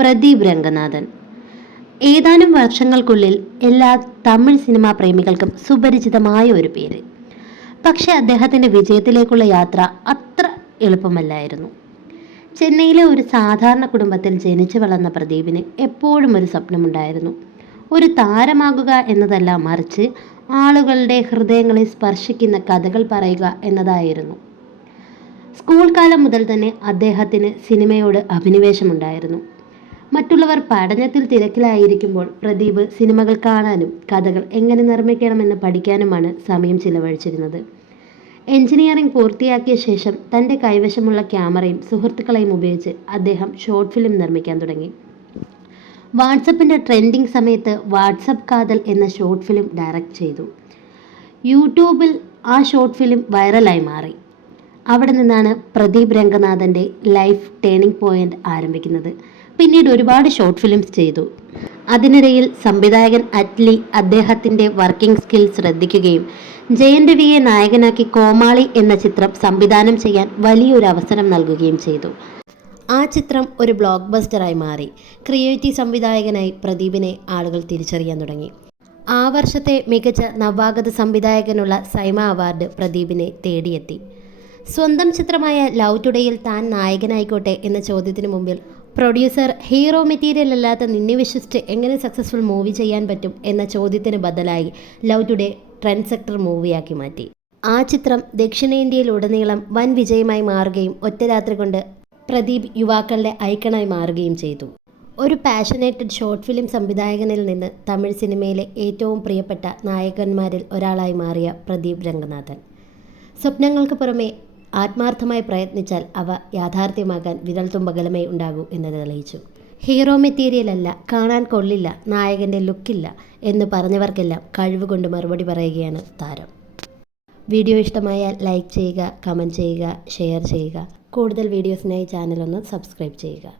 പ്രദീപ് രംഗനാഥൻ. ഏതാനും വർഷങ്ങൾക്കുള്ളിൽ എല്ലാ തമിഴ് സിനിമാ പ്രേമികൾക്കും സുപരിചിതമായ ഒരു പേര്. പക്ഷെ അദ്ദേഹത്തിന്റെ വിജയത്തിലേക്കുള്ള യാത്ര അത്ര എളുപ്പമല്ലായിരുന്നു. ചെന്നൈയിലെ ഒരു സാധാരണ കുടുംബത്തിൽ ജനിച്ചു വളർന്ന പ്രദീപിന് എപ്പോഴും ഒരു സ്വപ്നമുണ്ടായിരുന്നു. ഒരു താരമാകുക എന്നതല്ല മറിച്ച് ആളുകളുടെ ഹൃദയങ്ങളെ സ്പർശിക്കുന്ന കഥകൾ പറയുക എന്നതായിരുന്നു. സ്കൂൾ കാലം മുതൽ തന്നെ അദ്ദേഹത്തിന് സിനിമയോട് അഭിനിവേശമുണ്ടായിരുന്നു. മറ്റുള്ളവർ പഠനത്തിൽ തിരക്കിലായിരിക്കുമ്പോൾ പ്രദീപ് സിനിമകൾ കാണാനും കഥകൾ എങ്ങനെ നിർമ്മിക്കണമെന്ന് പഠിക്കാനുമാണ് സമയം ചിലവഴിച്ചിരുന്നത്. എഞ്ചിനീയറിംഗ് പൂർത്തിയാക്കിയ ശേഷം തന്റെ കൈവശമുള്ള ക്യാമറയും സുഹൃത്തുക്കളെയും ഉപയോഗിച്ച് അദ്ദേഹം ഷോർട്ട് ഫിലിം നിർമ്മിക്കാൻ തുടങ്ങി. വാട്സപ്പിന്റെ ട്രെൻഡിങ് സമയത്ത് വാട്സപ്പ് കാതൽ എന്ന ഷോർട്ട് ഫിലിം ഡയറക്റ്റ് ചെയ്തു. യൂട്യൂബിൽ ആ ഷോർട്ട് ഫിലിം വൈറലായി മാറി. അവിടെ നിന്നാണ് പ്രദീപ് രംഗനാഥന്റെ ലൈഫ് ടേണിംഗ് പോയിന്റ് ആരംഭിക്കുന്നത്. പിന്നീട് ഒരുപാട് ഷോർട്ട് ഫിലിംസ് ചെയ്തു. അതിനിടയിൽ സംവിധായകൻ അറ്റ്ലി അദ്ദേഹത്തിന്റെ വർക്കിംഗ് സ്കിൽ ശ്രദ്ധിക്കുകയും ജയൻ രവിയെ നായകനാക്കി കോമാളി എന്ന ചിത്രം സംവിധാനം ചെയ്യാൻ വലിയൊരു അവസരം നൽകുകയും ചെയ്തു. ആ ചിത്രം ഒരു ബ്ലോക്ക് ബസ്റ്ററായി മാറി. ക്രിയേറ്റീവ് സംവിധായകനായി പ്രദീപിനെ ആളുകൾ തിരിച്ചറിയാൻ തുടങ്ങി. ആ വർഷത്തെ മികച്ച നവാഗത സംവിധായകനുള്ള സൈമ അവാർഡ് പ്രദീപിനെ തേടിയെത്തി. സ്വന്തം ചിത്രമായ ലവ് ടുഡേയിൽ താൻ നായകനായിക്കോട്ടെ എന്ന ചോദ്യത്തിന് മുമ്പിൽ പ്രൊഡ്യൂസർ ഹീറോ മെറ്റീരിയൽ അല്ലാത്ത നിന്നെ വിശ്വസിച്ച് എങ്ങനെ സക്സസ്ഫുൾ മൂവി ചെയ്യാൻ പറ്റും എന്ന ചോദ്യത്തിന് ബദലായി ലവ് ടുഡേ ട്രെൻഡ് സെക്ടർ മൂവിയാക്കി മാറ്റി. ആ ചിത്രം ദക്ഷിണേന്ത്യയിൽ ഉടനീളം വൻ വിജയമായി മാറുകയും ഒറ്റ രാത്രി കൊണ്ട് പ്രദീപ് യുവാക്കളുടെ ഐക്കണായി മാറുകയും ചെയ്തു. ഒരു പാഷനേറ്റഡ് ഷോർട്ട് ഫിലിം സംവിധായകനിൽ നിന്ന് തമിഴ് സിനിമയിലെ ഏറ്റവും പ്രിയപ്പെട്ട നായകന്മാരിൽ ഒരാളായി മാറിയ പ്രദീപ് രംഗനാഥൻ. സ്വപ്നങ്ങൾക്ക് പുറമെ ആത്മാർത്ഥമായി പ്രയത്നിച്ചാൽ അവ യാഥാർത്ഥ്യമാക്കാൻ വിരൽത്തുമ്പകലമേ ഉണ്ടാകൂ എന്ന് തെളിയിച്ചു. ഹീറോ മെറ്റീരിയൽ അല്ല കാണാൻ കൊള്ളില്ല നായകന്റെ ലുക്കില്ല എന്ന് പറഞ്ഞവർക്കെല്ലാം കഴിവുകൊണ്ട് മറുപടി പറയുകയാണ് താരം. വീഡിയോ ഇഷ്ടമായാൽ ലൈക്ക് ചെയ്യുക കമന്റ് ചെയ്യുക ഷെയർ ചെയ്യുക. കൂടുതൽ വീഡിയോസിനായി ചാനലൊന്ന് സബ്സ്ക്രൈബ് ചെയ്യുക.